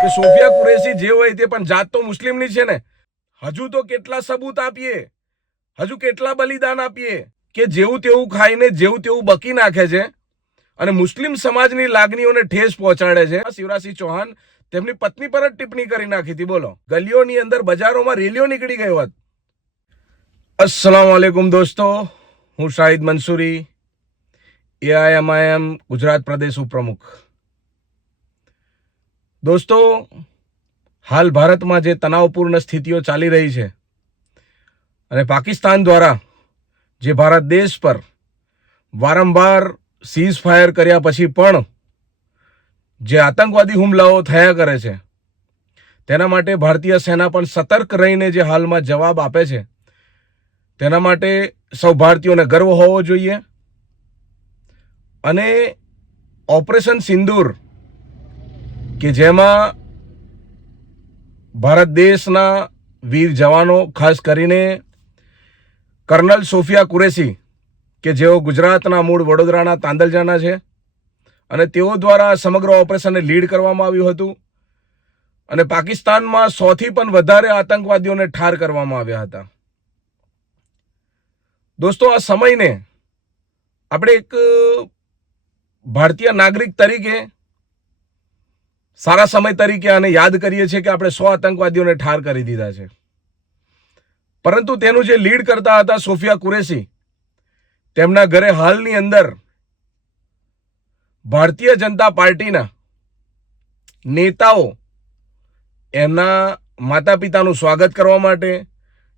કે સોફિયા કુરેશી જે હોય તે પણ જાત તો મુસ્લિમની છે ને. હજુ તો કેટલા સબૂત આપીએ, હજુ કેટલા બલિદાન આપીએ કે જેવું તેવું ખાઈને જેવું તેવું બકી નાખે છે અને મુસ્લિમ સમાજની લાગણીઓને ઠેસ પહોંચાડે છે. શિવરાજસિંહ ચૌહાણ તેમની પત્ની પર જ ટિપ્પણી કરી નાખી હતી. બોલો, ગલીઓની અંદર બજારોમાં રેલીઓ નીકળી ગઈ હોત. અસ્સલામ વાલેકુમ દોસ્તો, હું શાહિદ મંસૂરી, AIMIM ગુજરાત પ્રદેશ ઉપપ્રમુખ. દોસ્તો, હાલ ભારતમાં જે તણાવપૂર્ણ સ્થિતિઓ ચાલી રહી છે અને પાકિસ્તાન દ્વારા જે ભારત દેશ પર વારંવાર સીઝ ફાયર કર્યા પછી પણ જે આતંકવાદી હુમલાઓ થયા કરે છે, તેના માટે ભારતીય સેના પણ સતર્ક રહીને જે હાલમાં જવાબ આપે છે, તેના માટે સૌ ભારતીયોને ગર્વ હોવો જોઈએ. અને ઓપરેશન સિંદૂર કે જેમાં ભારત દેશના વીર જવાનો, ખાસ કરીને કર્નલ સોફિયા કુરેશી કે જેઓ ગુજરાતના મૂળ વડોદરાના તાંદલજાના છે અને તેઓ દ્વારા સમગ્ર ઓપરેશનને લીડ કરવામાં આવ્યું હતું અને પાકિસ્તાનમાં 100થી પણ વધારે આતંકવાદીઓને ઠાર કરવામાં આવ્યા હતા. દોસ્તો, આ સમયને આપણે એક ભારતીય નાગરિક તરીકે સારા સમય તરીકે આને યાદ કરીએ છીએ કે આપણે 100 આતંકવાદીઓને ઠાર કરી દીધા છે. પરંતુ તેનું જે લીડ કરતા હતા સોફિયા કુરેશી, તેમના ઘરે હાલની અંદર ભારતીય જનતા પાર્ટીના નેતાઓ એમના માતા પિતાનું સ્વાગત કરવા માટે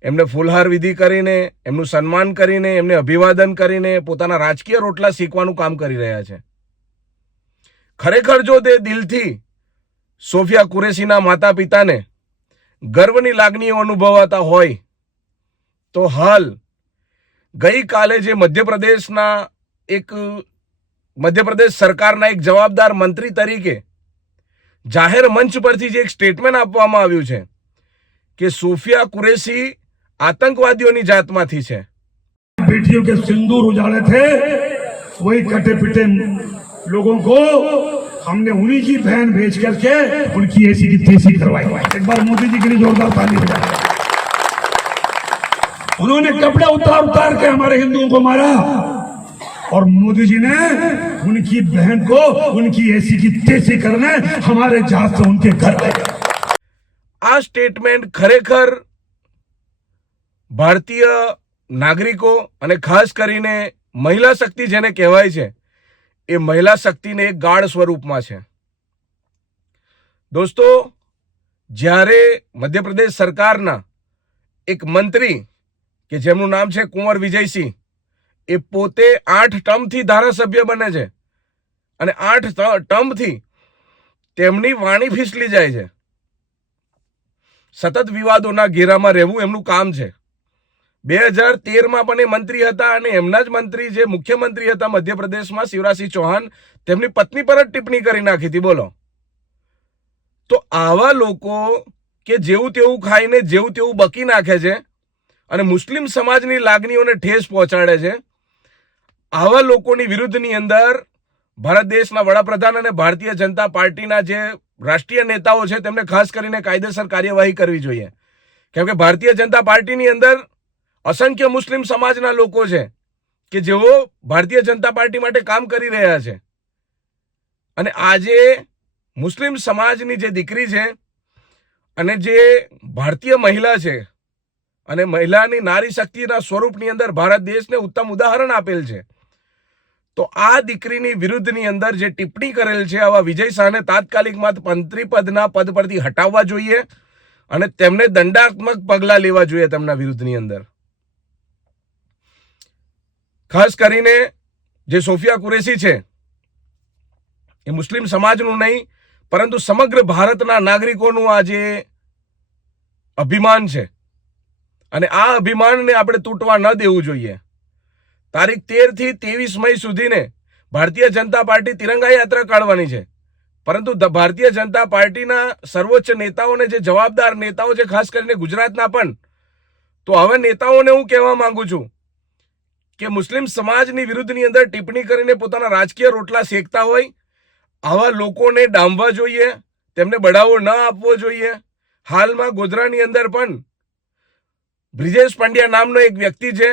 એમને ફૂલહાર વિધિ કરીને, એમનું સન્માન કરીને, એમને અભિવાદન કરીને પોતાના રાજકીય રોટલા શીખવાનું કામ કરી રહ્યા છે. ખરેખર જો તે દિલથી સોફિયા કુરેશીના માતા પિતાને ગર્વની લાગણીઓ અનુભવાતા હોય તો હાલ ગઈકાલે જે મધ્યપ્રદેશ સરકારના એક જવાબદાર મંત્રી તરીકે જાહેર મંચ પરથી જે એક સ્ટેટમેન્ટ આપવામાં આવ્યું છે કે સોફિયા કુરેશી આતંકવાદીઓની જાતમાંથી છે. बेटियों के सिंदूर उजाड़े थे, वही कटे पिटे लोगों को हमने उन्हीं की बहन भेज करके उनकी ऐसी की तैसी करवाई. एक बार मोदी जी के लिए जोरदार ताली बजाएं. उन्होंने कपड़े उतार उतार के हमारे हिंदुओं को मारा और मोदी जी ने उनकी बहन को उनकी ऐसी की तैसी करने हमारे जहाज से उनके घर ले गए. આ સ્ટેટમેન્ટ ખરેખર ભારતીય નાગરિકો અને ખાસ કરીને મહિલા શક્તિ જેને કહેવાય છે, એ મહિલા શક્તિને એક ગાઢ સ્વરૂપમાં છે. દોસ્તો, જ્યારે મધ્યપ્રદેશ સરકારના એક મંત્રી કે જેમનું નામ છે કુંવર વિજયસિંહ, એ પોતે 8 ટર્મથી ધારાસભ્ય બને છે અને 8 ટર્મથી તેમની વાણી ફીસલી જાય છે. સતત વિવાદોના ઘેરામાં રહેવું એમનું કામ છે. 2013માં પણ એ મંત્રી હતા અને એમના જ મંત્રી જે મુખ્યમંત્રી હતા મધ્યપ્રદેશમાં શિવરાજસિંહ ચૌહાણ, તેમની પત્ની પર જ ટિપ્પણી કરી નાખી હતી. બોલો, તો આવા લોકો કે જેવું તેવું ખાઈને જેવું તેવું બકી નાખે છે અને મુસ્લિમ સમાજની લાગણીઓને ઠેસ પહોંચાડે છે, આવા લોકોની વિરુદ્ધની અંદર ભારત દેશના વડાપ્રધાન અને ભારતીય જનતા પાર્ટીના જે રાષ્ટ્રીય નેતાઓ છે તેમને ખાસ કરીને કાયદેસર કાર્યવાહી કરવી જોઈએ. કેમ કે ભારતીય જનતા પાર્ટીની અંદર અસંખ્ય મુસ્લિમ સમાજના લોકો છે કે જેઓ ભારતીય જનતા પાર્ટી માટે કામ કરી રહ્યા છે અને આજે મુસ્લિમ સમાજની જે દીકરી છે અને જે ભારતીય મહિલા છે અને મહિલાની નારી શક્તિના સ્વરૂપની અંદર ભારત દેશને ઉત્તમ ઉદાહરણ આપેલ છે, તો આ દીકરીની વિરુદ્ધની અંદર જે ટિપ્પણી કરેલ છે, આવા વિજય શાહને તાત્કાલિકમાં મંત્રી પદના પદ પરથી હટાવવા જોઈએ અને તેમને દંડાત્મક પગલાં લેવા જોઈએ તેમના વિરુદ્ધની અંદર. ખાસ કરીને જે સોફિયા કુરેશી છે એ મુસ્લિમ સમાજનું નહીં પરંતુ સમગ્ર ભારતના નાગરિકોનું આ જે અભિમાન છે અને આ અભિમાનને આપણે તૂટવા ન દેવું જોઈએ. તારીખ 13 થી 23 મઈ સુધીને ભારતીય જનતા પાર્ટી તિરંગા યાત્રા કાઢવાની છે, પરંતુ ભારતીય જનતા પાર્ટીના સર્વોચ્ચ નેતાઓને, જે જવાબદાર નેતાઓ છે, ખાસ કરીને ગુજરાતના પણ, તો હવે નેતાઓને હું કહેવા માંગુ છું કે મુસ્લિમ સમાજની વિરુદ્ધની અંદર ટિપ્પણી કરીને પોતાના રાજકીય રોટલા શેકતા હોય આવા લોકોને ડામવા જોઈએ, તેમને બઢાવો ન આપવો જોઈએ. હાલમાં ગોધરાની અંદર પણ બ્રિજેશ પંડ્યા નામનો એક વ્યક્તિ છે,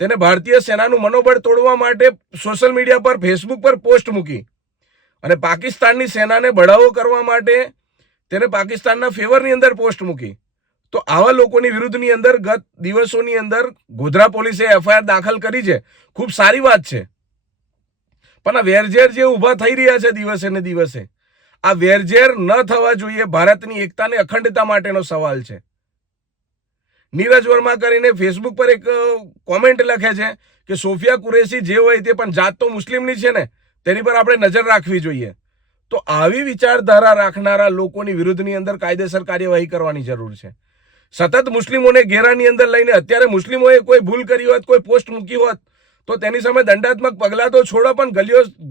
તેને ભારતીય સેનાનું મનોબળ તોડવા માટે સોશિયલ મીડિયા પર, ફેસબુક પર પોસ્ટ મૂકી અને પાકિસ્તાનની સેનાને બઢાવો કરવા માટે તેને પાકિસ્તાનના ફેવરની અંદર પોસ્ટ મૂકી. તો આવા લોકોની વિરુદ્ધની અંદર ગત દિવસોની અંદર ગોધરા પોલીસે એફઆઈઆર દાખલ કરી છે. ખૂબ સારી વાત છે, પણ આ વેરઝેર જે ઊભા થઈ રહ્યા છે દિવસે ને દિવસે, આ વેરઝેર ન થવા જોઈએ. ભારતની એકતા અને અખંડતા માટેનો સવાલ છે. નીરજ વર્મા કરીને ફેસબુક પર એક કોમેન્ટ લખે છે કે સોફિયા કુરેશી જે હોય તે, પણ જાત તો મુસ્લિમની છે ને, તેની પર આપણે નજર રાખવી જોઈએ. તો આવી વિચારધારા રાખનારા લોકોની વિરુદ્ધની અંદર કાયદેસર કાર્યવાહી કરવાની જરૂર છે. સતત મુસ્લિમોને ઘેરાની અંદર લઈને અત્યારે મુસ્લિમોએ કોઈ ભૂલ કરી હોત, કોઈ પોસ્ટ મૂકી હોત, તો તેની સામે દંડાત્મક પગલાં તો છોડો, પણ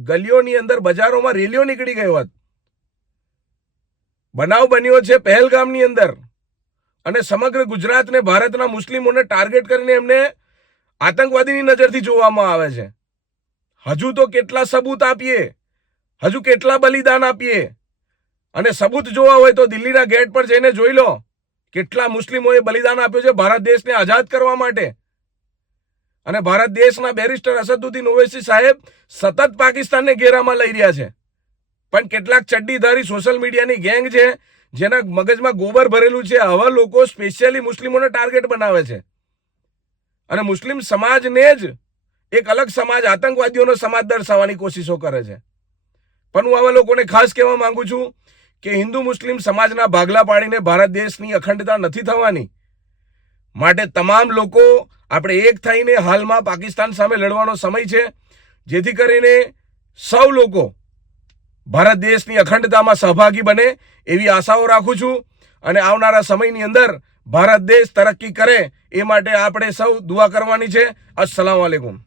ગલીઓની અંદર, બજારોમાં રેલીઓ નીકળી ગઈ હોત. બનાવ બન્યો છે પહેલગામની અંદર અને સમગ્ર ગુજરાતને, ભારતના મુસ્લિમોને ટાર્ગેટ કરીને એમને આતંકવાદીની નજરથી જોવામાં આવે છે. હજુ તો કેટલા સબૂત આપીએ, હજુ કેટલા બલિદાન આપીએ? અને સબૂત જોવા હોય તો દિલ્હીના ગેટ પર જઈને જોઈ લો કેટલા મુસ્લિમોએ બલિદાન આપ્યું છે ભારત દેશને આઝાદ કરવા માટે. અને ભારત દેશના બેરિસ્ટર અસદુદ્દીન ઓવૈસી સાહેબ સતત પાકિસ્તાનને ઘેરામાં લઈ રહ્યા છે, પણ કેટલાક ચડ્ડીધારી સોશિયલ મીડિયાની ગેંગ છે જેના મગજમાં ગોબર ભરેલું છે, આવા લોકો સ્પેશિયલી મુસ્લિમોને ટાર્ગેટ બનાવે છે અને મુસ્લિમ સમાજને જ એક અલગ સમાજ, આતંકવાદીઓનો સમાજ દર્શાવવાની કોશિશો કરે છે. પણ હું આવા લોકોને ખાસ કહેવા માંગુ છું કે હિન્દુ મુસ્લિમ સમાજના ભાગલા પાડીને ભારત દેશની અખંડતા નથી થવાની. માટે તમામ લોકો આપણે એક થઈને હાલમાં પાકિસ્તાન સામે લડવાનો સમય છે, જેથી કરીને સૌ લોકો ભારત દેશની અખંડતામાં સહભાગી બને એવી આશાઓ રાખું છું. અને આવનારા સમયની અંદર ભારત દેશ તરક્કી કરે એ માટે આપણે સૌ દુઆ કરવાની છે. અસ્સલામુ અલૈકુમ.